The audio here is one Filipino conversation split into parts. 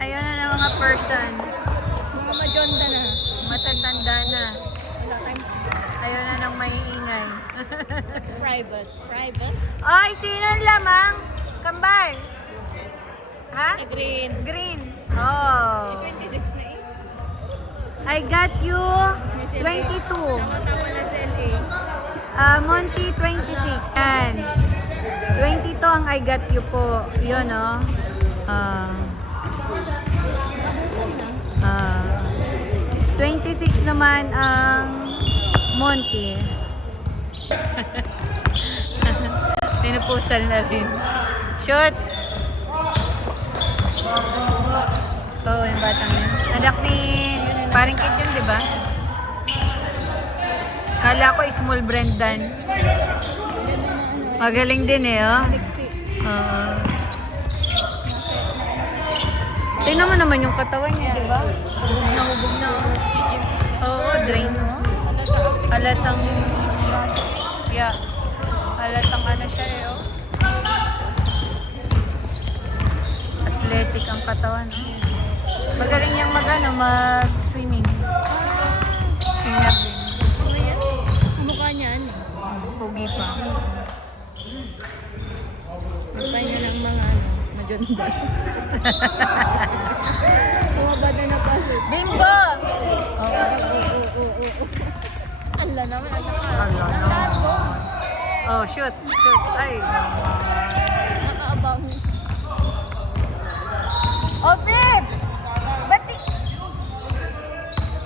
Ayun na ng mga person. Mga majonda na. Matatanda na. Wala tayong Ayun na ng maiingay. private. Private? Ay, sino ang lamang? Kambal. Ha? Sa green. Green. Oh. 26 na eh. I got you 22. Tama-tama lang sa LA. Monty 26. Yan. 22 ang I got you po. Yun, oh. Ah. 26 naman ang Monty. Pinupusal na rin. Shoot! Oh, yung batang yun. Anak ni parang kid yun, di ba? Kala ko small Brendan. Magaling din eh, oh. Alexi. Tingnan mo naman yung katawan niya, di ba? Hubog na. Oo, drain mo. Halatang, yeah. Halatang ano siya eh, oh. Athletic ang katawan, oh. Magaling niyang mag-swimming. Swimmer din. Mukha niyan. Pogi pa. Magpahinga ng mga majonda. Bumabad na napasok. Bimbo! Ala naman. Ala naman. Oh, shoot. Shoot. Ay, Nakaabang. oh, babe! Ba't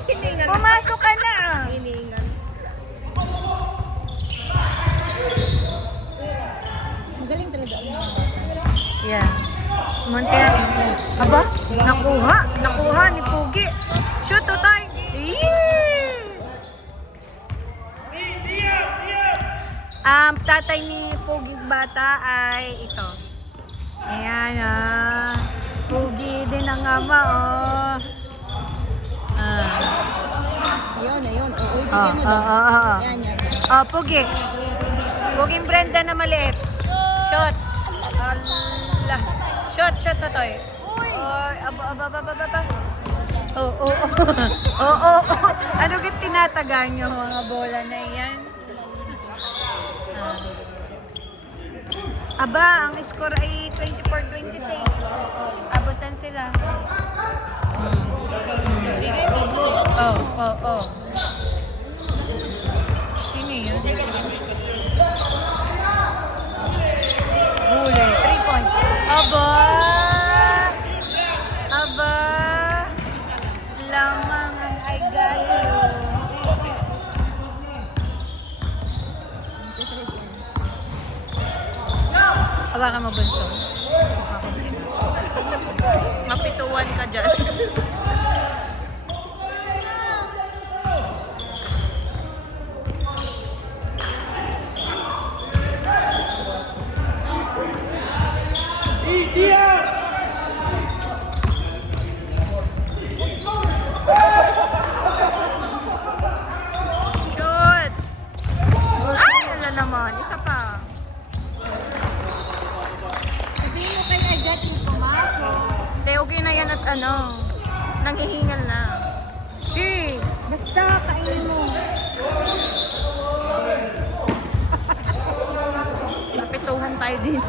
Hiningan. pumasok ka na? Hiningan. Magaling talaga ang mga bata. Yeah. Monte. Aba, nakuha. Nakuha ni Pugi. Shoot, Totoy. Tatay ni Pugi bata ay ito. Ayan, Pugi din ang ama, oh. Ayun, ayun. Oo, ibigay Oh, mo oh, daw. oh, oh. Yan, yan. Oh, Pugi. Puging Brenda na maliit. Shot. Allah. Shot, shot, Totoy. Oy, aba. Oh, oh, oh. Oh, oh, oh. Ano git tinataga nyo mga bola na yan? Aba, ang score ay 24-26. Abutan sila. Oh, oh, oh. Sino yun? Huli. 3 points. Aba! Aba! Lamang ang I got you. Aba ka mabunso. Mapituan ka dyan. Shoot! Ay, ala naman. Isa pa. Sabihin mo kay I got you pumasok. Hindi, okay na yan at ano. Nanghihingal na. Hey, basta kainin mo. Napituhan tayo din.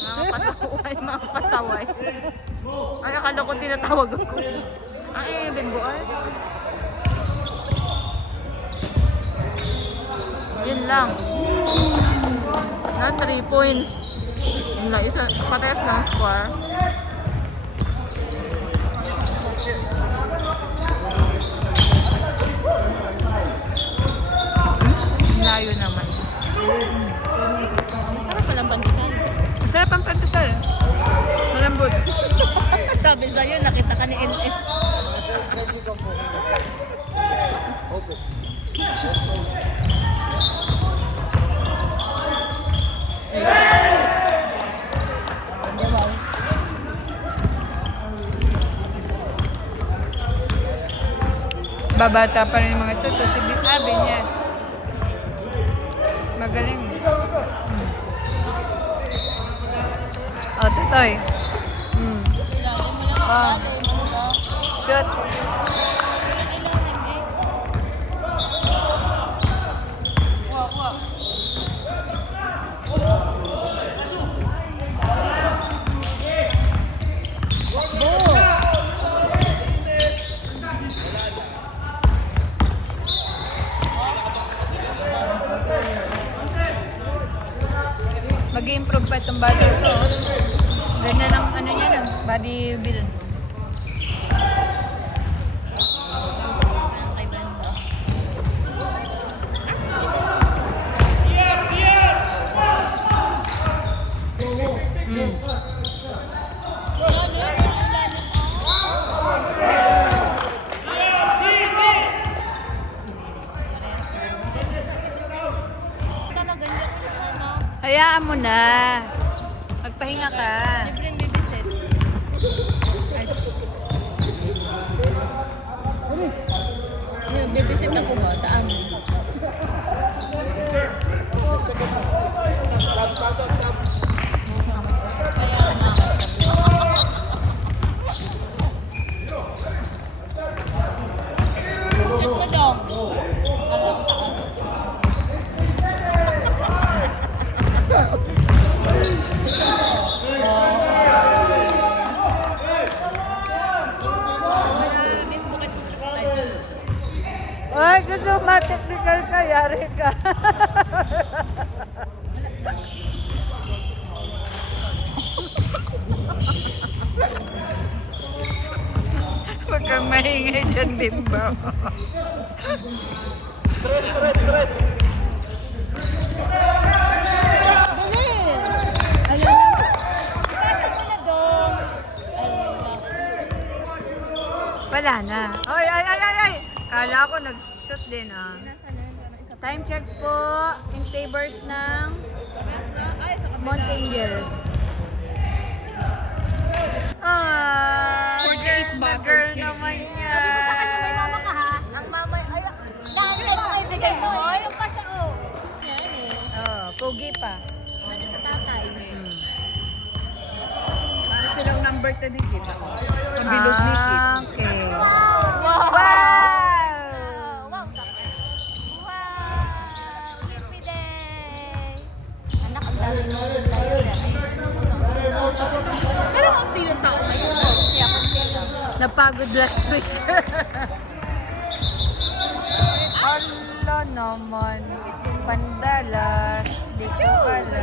Mga pasaway, mga pasaway. Ay, akala ko tinatawag ako. Ay, bimbo ay. Yun lang. Na 3 points. Yun lang, isa, patayos lang score. Layo naman. Masarap palang pandesal. Masarap ang pandesal. Malambot. Sabi sa'yo, nakita ka ni NF. Babata pa rin yung mga to. Si Binyas. Magaling. Oh, Totoy. Oh. Shoot. Mag-improve pa itong body ito. Ganda ng ano yan, body build. Kay Brenda. Hayaan mo na. Magpahinga ka. Babysit na po ba? Saan? Ay, gusto ma-technical ka, yari ka. Huwag kang maingay dyan, Bimbo. Stress. Wala na. Ay! Kala ko nag-shoot din ah. Time check po in favors ng Mount Angels. Ah, 48 na bottles girl yun. naman niya. Sabi ko sa kanya, may mama ka ha? Ang mama, ay, lahat mo may bigay mo. Yung pa sa o. Yan eh. Oh, pogi pa. Ano sa tatay? Ano silang number 10 ni Kit? Kabilog ni Kit. Okay. Wow! Wow! Lippy day! Anak, ang dami mo yung tayo yan. Pero ang ng tao ngayon. Kaya kunti lang. Napagod last week. Ala naman. Pandalas. Di ko pala.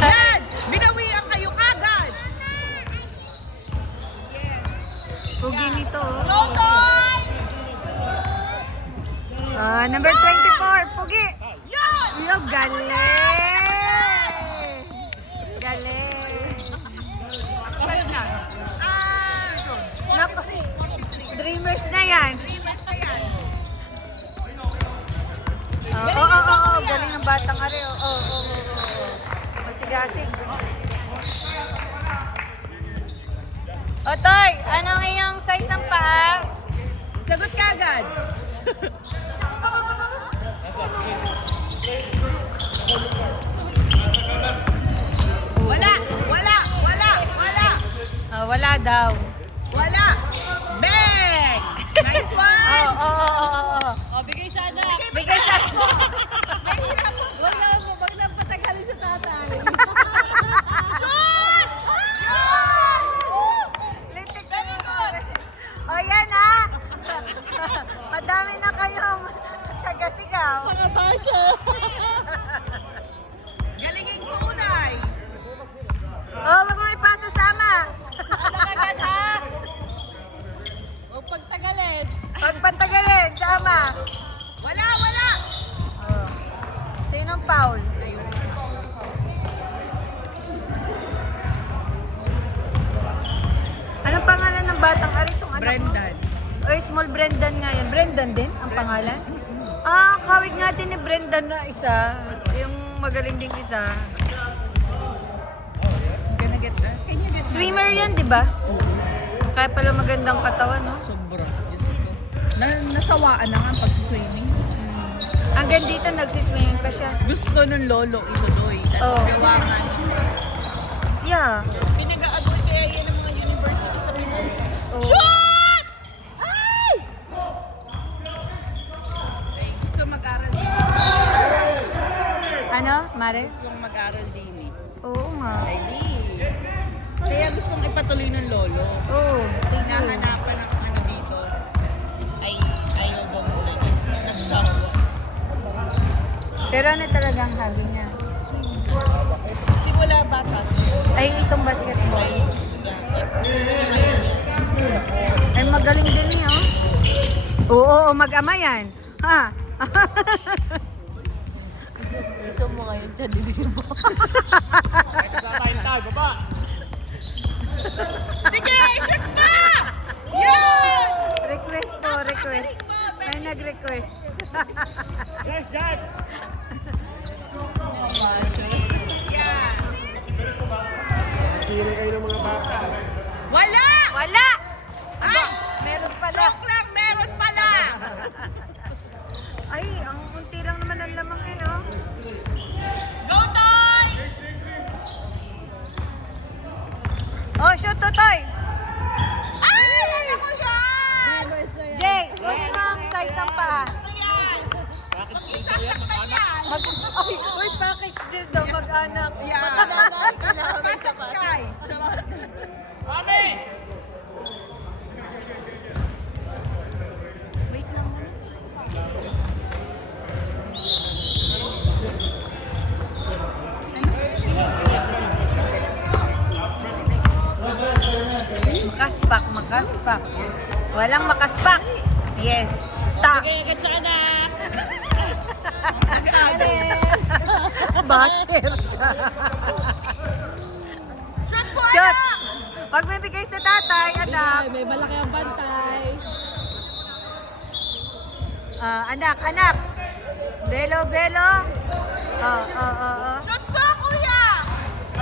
Yan! Binawian kayo kagad! Pogi nito. Totoy! Number 24. Pogi. Yan! Yo, galing! Galing! Bakit na? Nako, dreamers na yan. Oo, galing ng batang ari. Oo. Masigasig. Otoy, anong iyong size ng paa? Sagot kagad! Wala! Wala daw. Wala! Bang! Nice one! Oo. O, bigay sana. Bigay sa... Wag na patagalin sa tatay. Litik na O yan ha. Madami na kayong taga-sigaw. Mga basyo. Galingin mo, Unay! Wag mo ipasa sama. Agad ha. Huwag pagtagalin. Pag patagalin, sama. Wala! Sinong foul? Anong pangalan ng batang ari itong anak mo? Brendan. Oy, small Brendan nga yan. Brendan din ang pangalan? Kawig nga din ni Brendan na isa. Yung magaling ding isa. Gonna get that. Can you just... Swimmer yan, di ba? Kaya pala magandang katawan, no? Sobra. Diyos ko. Nasawaan na nga ang pag-swimming. Hanggang dito nagsiswimming pa siya. Gusto nung lolo ituloy. Oh. Gawangan. Yeah. Pinag-a-adore kaya yan ng mga university sa Pinas. Oh. Shoot! Ay! Gusto mag-aral din. Ano, Mare? Gusto mag-aral din eh. Oo nga. Ay, di. Kaya gustong ipatuloy ng lolo. Oo, sige. Nahanapan ng ano dito. Ay, ayaw ba mo nagsawa. Pero ano talagang hobby niya? Simula bata siya. Ay, itong basketball. Ay, Ay, magaling din niya, oh. Oo, mag-ama yan. Ha? Gusto mo kayo siya, di mo. Sige, shoot ka! Yan! Request po, request. May nag-request. Yan. Siri kayo ng mga bata. Wala! Wala! Ay! Meron pala. Joke lang, meron pala! Ay, ang unti lang naman ang lamang eh, oh. Go, Toy! Oh, shoot, Totoy! Ay! Ano ko yan? Jay, huwag mong size ang paa. Ano yan? Isasaktan yan! Ay, uy, package deal daw, mag-anak. Yan. Kailangan may Pasok sapatos. Sky. Mami! Wait lang muna. Makaspak, makaspak. Walang makaspak. Yes. Ta. Ikat ka na! Basher. Shot po! Shot. Pag may bigay sa tatay, anak. May malaki ang bantay. Anak, anak. Belo, belo. Oh. Shoot po, kuya!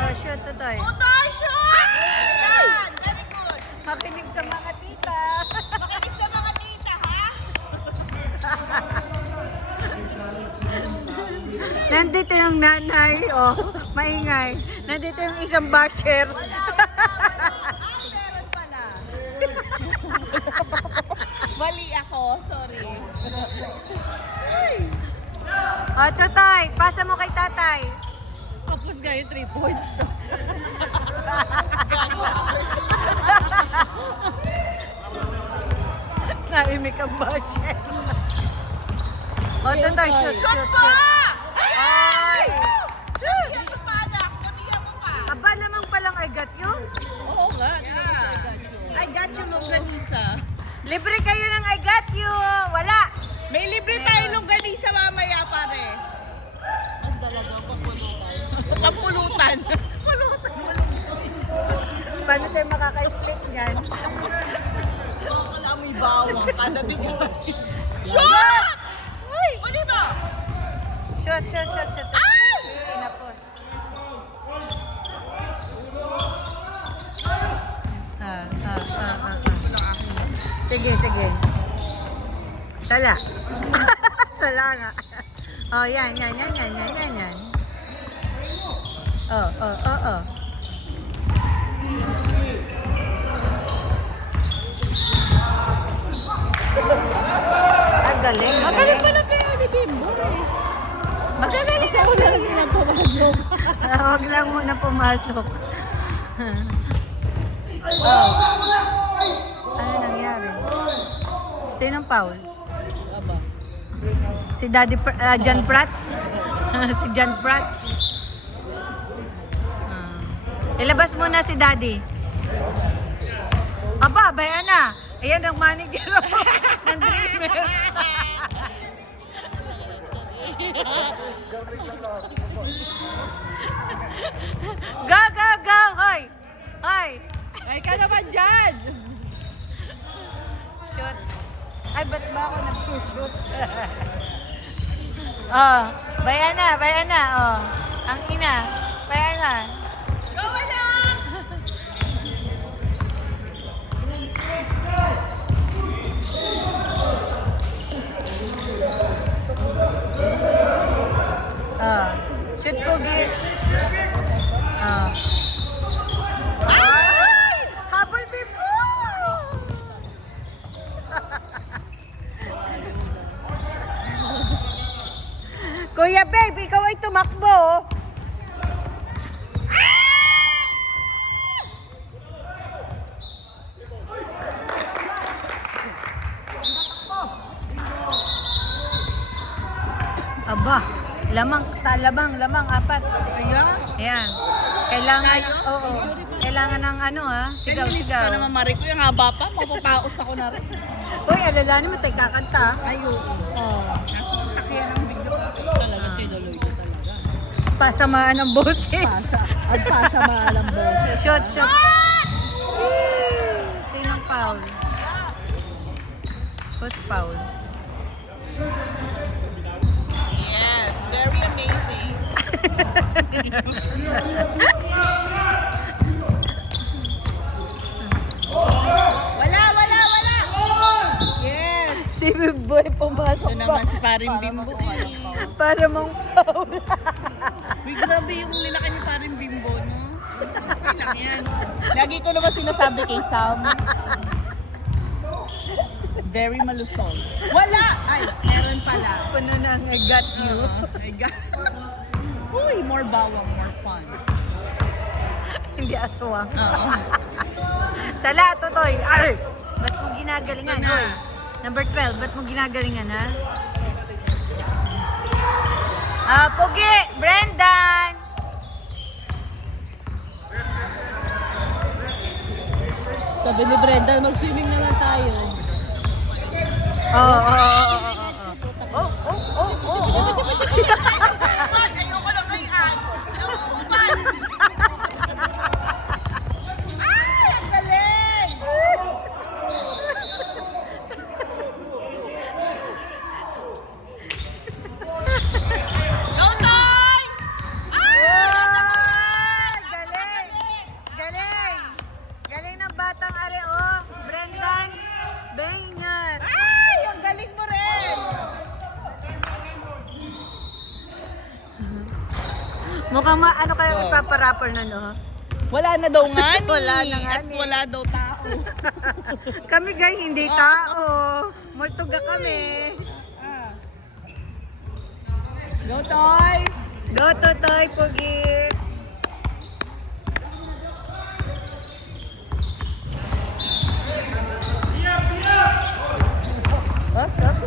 Oh, shoot, Totoy. Utoy, shoot! Yan! Very good! Makinig sa mga tita. Makinig sa mga tita, ha? Nandito yung nanay, oh. Maingay. Nandito yung isang basher. Meron pala. Mali ako, sorry. Oh, Totoy, pasa mo kay tatay. Tapos kayo 3 points to. Naimik ang basher. Oh, Totoy, shoot, shoot, Shoot po! shoot. Ay! Yan mo pa, anak. Damihan mo pa. Aba lamang palang I got you. Oo nga. I got you, longganisa. Libre kayo ng I got you. Wala. May libre tayo longganisa mamaya, pare. Ang dalaga, pampulutan. Pampulutan. Paano tayo makaka-split niyan? Baka lang may bawang kada bigay. Shoot! Uy! O, diba? Shoot, shoot, shoot, shoot. Ay! Tinapos. Sige, sige. Sala. Sala nga. Oh, yan. Oh. Ah, galing. Magaling pala kayo ni Bimbo eh. Magagaling ako na lang pumasok. Huwag lang muna pumasok. Oh. Ano nangyari? Sinong foul? Si Daddy John Prats. Si John Prats. Ilabas muna si Daddy. Aba, bayan na. Ayan ang manager ng Dreamers. Go! Hoy! Ay ka naman dyan! Shoot. Ay, ba't ba ako nag-shoot? Oh, bayan na. Oh, ang ina. Bayan na. Gawa na! Shoot, Pogi. Ah. Ay! Habol, Bibo! Kuya, babe, ikaw ay tumakbo. Aba, lamang, apat. Ayan. Ayan. Kailangan, Tayo? oo. Kailangan ng ano sigaw. Pa naman, Mari ko yung haba pa. Mapapaos ako na rin. Uy, alalahanin mo tayo kakanta. Ay, oo. Oh. Nasa sasakyan ng biglo. Talaga, tinuloy ko talaga. Pasamaan ng boses. At pasamaan ang boses. Shot. Sinong foul? Who's foul? Yes, very amazing. Wala! Yes! Si Biboy pumasok Ito naman si Paring Bimbo. para mong foul. Uy, grabe yung lilaki ni Paring Bimbo, no? Okay lang yan. Lagi ko naman sinasabi kay Sam. Very malusog. Wala! Ay, meron pala. Puno ng I got you. I got... Uy, more bawang, more fun. Hindi aswang. Oo. Sala, Totoy. Arr! Ba't mo ginagalingan? Ito na. Hoy, number 12, ba't mo ginagalingan, ha? Pogi! Brendan! Sabi ni Brenda, mag-swimming na lang tayo. Oo. Ayoko lang kayan. Namumubad. Ay, ang galing! Notoy! Galing ng batang areo. Brendan Benyas. Ay, ang galing mo rin! Mukhang ano kayo ipaparapper na, no? Wala na daw nga ni. Wala na nga At ni. wala daw tao. Kami guys, hindi tao. Mortuga kami. Go, Toy! Go, Totoy, Pogi. Stop.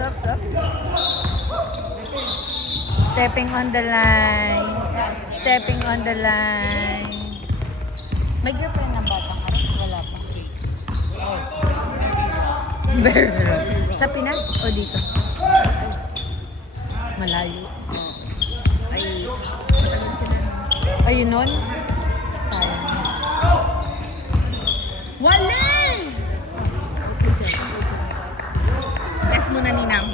Stepping on the line. May girlfriend ng batang araw? Wala pa. Sa Pinas o dito? Malayo. Ayun nun? Sayang. Wali! Yes mo na, Ninang.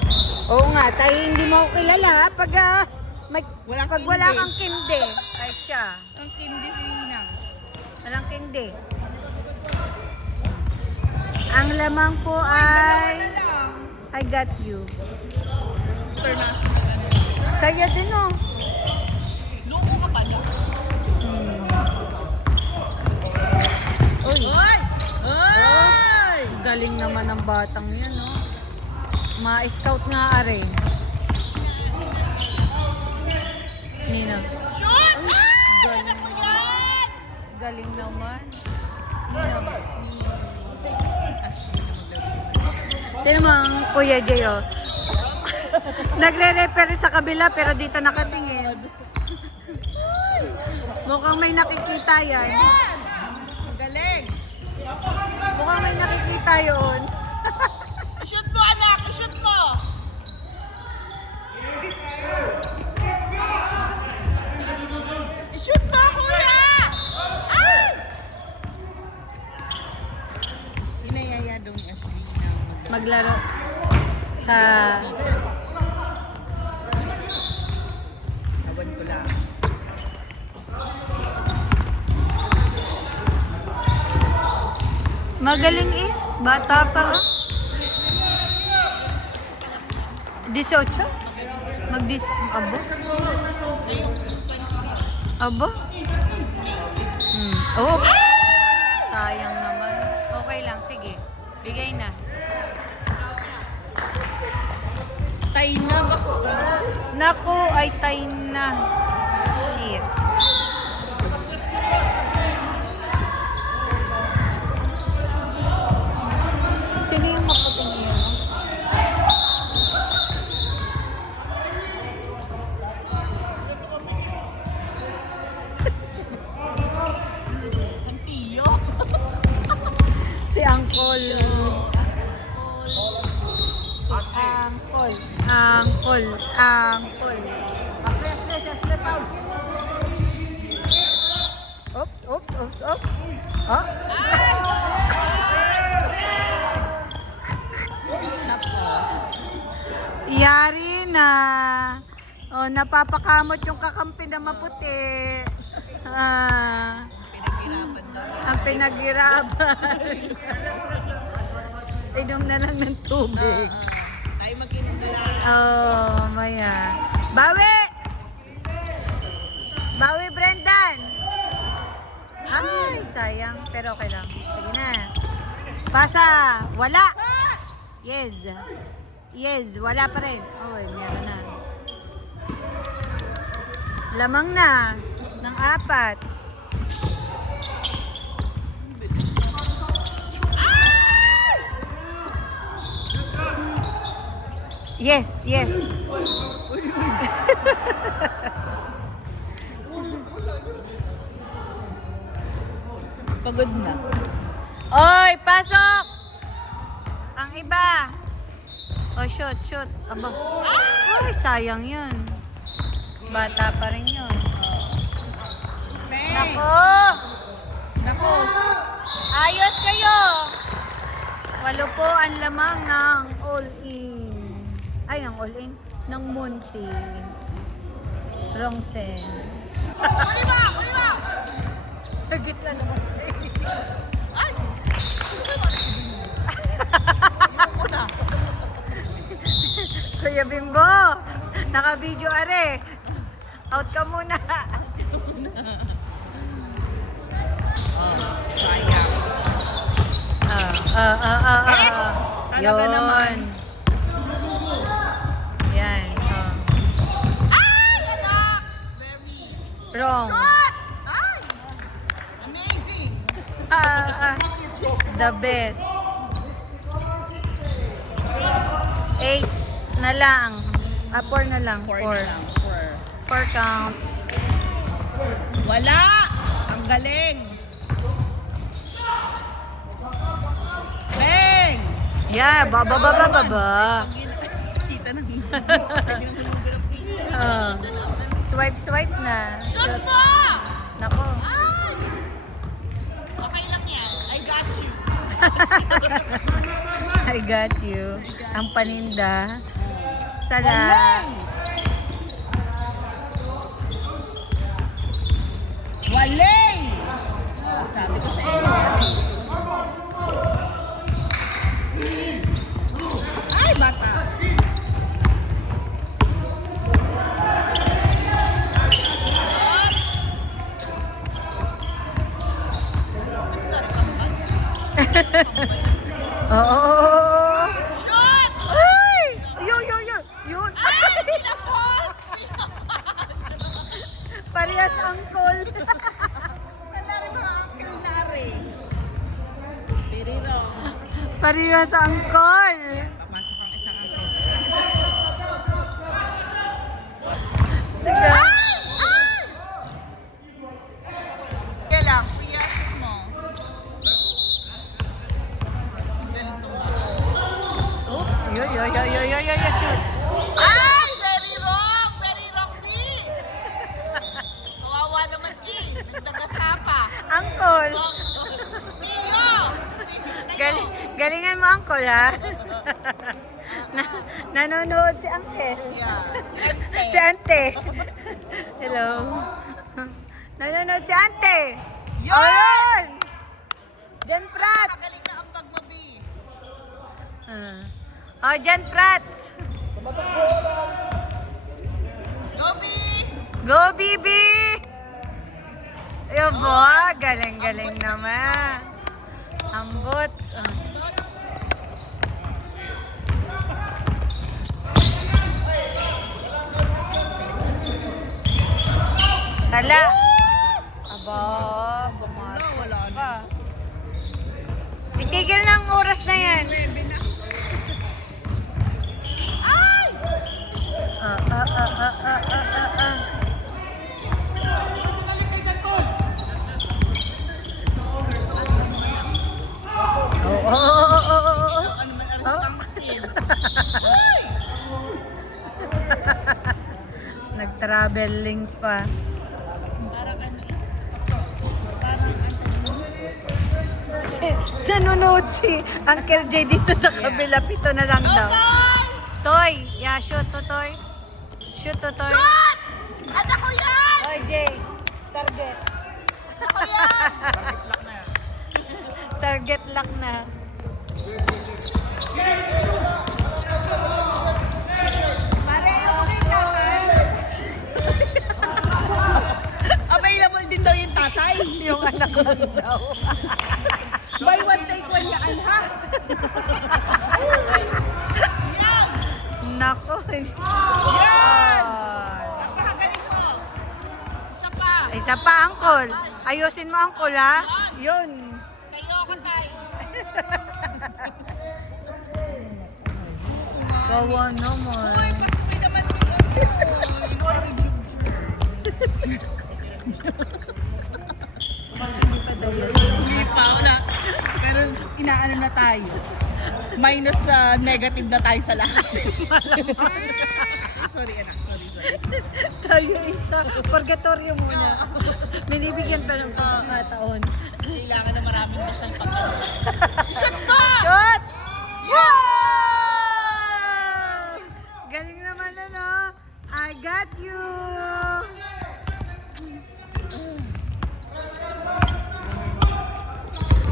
Oo nga, tayo hindi mo ako kilala ha. Pag Walang pag wala kindi. kang kinde, ay siya. Ang kindi si Ninang. Walang kinde. Ang lamang po ay I got you. International. Saya din oh. Loko ka pala. Uy. Ay! Ay! Galing naman ng batang yan oh. Ma-scout nga are. Nina. Shoot! Ay! Galing. Ano ko yan? Galing naman. Nina. Tignan mo ang Kuya Jay oh. Nagre-refer sa kabila pero dito nakatingin. Mukhang may nakikita yan. Yes! Galing! Mukhang may nakikita yun. I-shoot mo, anak! I-shoot mo! I-shoot mo, kuya! Ay! Inayaya daw ni Ashley na Maglaro sa... season. Sawan ko lang. Magaling eh. Bata pa oh. 18? Abo? Aba? Oops! Sayang naman. Okay lang, sige. Bigay na. Tay na ba? Naku, ay tay na. Shit. Sino yung maputing yun? Ang tiyo. Si Uncle. Uncle. Uncle. Uncle. Oops, oops, oops, oops. Oh. Yari na. Oh, napapakamot yung kakampi na maputi. Ah. Pinaghirapan daw. Ang pinaghirapan. Inom na lang ng tubig. Tayo mag-inom na lang. Oh, maya. Bawi! Bawi, Brendan! Ay, sayang. Pero okay lang. Sige na. Pasa! Wala! Yes. Yes, wala pa rin. Oy, meron na. Lamang na. Ng 4. Yes, yes. Pagod na. Oy, pasok! Ang iba. Oh, shoot, shoot. Aba. Ay, sayang yun. Bata pa rin yun. Nako! Nako. Ayos kayo! 8 po ang lamang ng all-in. Ay, ng all-in? Ng Monty. Rongsen. Huli ba! Huli ba! Nagit na naman sa iyo. Ay! Kuya Bimbo, naka-video are. Out ka muna. Sayang. Talaga Yun. naman. Yan. Ay! Anak! Very. Wrong. Ay! Amazing! The best. 8 na lang. 4 na lang. 4. 4 counts. Wala! Ang galing! Bang! Yeah, baba. Kita ng Swipe na. Shoot mo! Nako. Ay! Okay lang yan. I got you. I got you. Ang paninda. Sala. Walay! Sabi ko sa inyo. Ay, bata. Oo. Shoot! Ay! Yun. Ay, pinapos! Parehas angkol. Nari mga uncle nari. Very wrong. Parehas angkol. Papasok ang isang uncle. Tiga. Kaya lang, piyasin mo. Ganito nga. Oops. Shoot. Ay! Very wrong! Very wrong, me! Kawawa naman, E. Nagdagasa pa. Angkol. Mio! Galingan mo angkol ha. Nanonood si Uncle. Yeah. Si Ante. Hello. Nanonood si Ante. Yun! Ayun! Jan Prats. Magaling na ang pagmabi. Jan Prats. Gobi! Go, Bibi! Yabo, galing-galing naman. Ambot. Sala. Aba, bumasok pa. Itigil ng oras na yan. Ay! Nag-traveling pa. Nanonood si Uncle J dito sa kabila. Pito na lang daw. Toy! Yeah, shoot to, Toy. Shoot to, Toy. Shoot! Anak ko yan! Toy, J. Target. Ako yan! Target lock na. Available din daw yung tatay. Yung anak lang daw. Buy one, take one yan, ha? Nako. Yan! Nakagaling mo. Isa pa. Isa pa, Uncle. Ayusin mo, Uncle, ha? Yun. Sa'yo ako, tay. Kawa naman. May naman Hindi pa, wala. Pero inaano na tayo. Minus negative na tayo sa lahat. Sorry, anak. Sorry. Tayo isa. Purgatorio muna. Binibigyan pa ng pagkakataon. Kailangan na maraming masal pag Shot! Wow! Galing naman ano. I got you.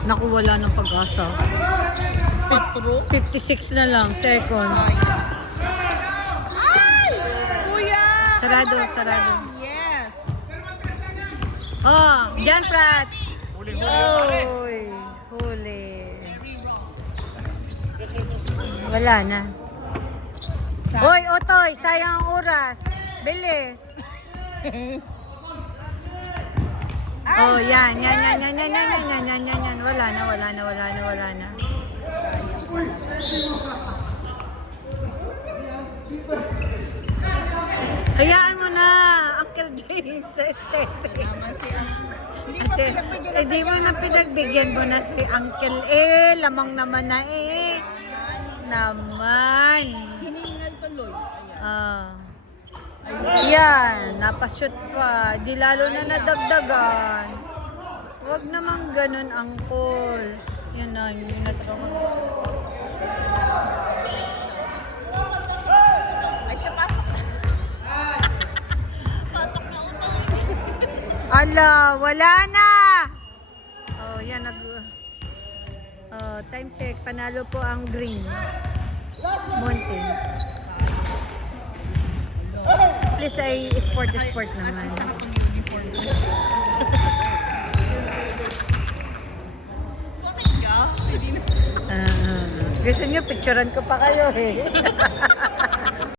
Naku, wala ng pag-asa. Petro. 56 na lang seconds. Kuya! Sarado, sarado. Yes! Oh, Jan Frats. Oy, huli. Wala na. Hoy, Otoy, sayang ang oras. Bilis. Oh, yan. Wala na. Hayaan mo na, Uncle James sa Estete. Kasi, di mo na pinagbigyan mo na si Uncle lamang naman na Naman. Hiningal tuloy. Ah. Yan, napashoot pa. Di lalo na nadagdagan. Huwag naman ganun, Uncle. Yan na, yung natrabaho. Ay, siya pasok. Pasok na utang. Ala, wala na! Oh, yan, time check. Panalo po ang green. Monte. Please ay sport naman. Gusto nyo, picturean ko pa kayo eh.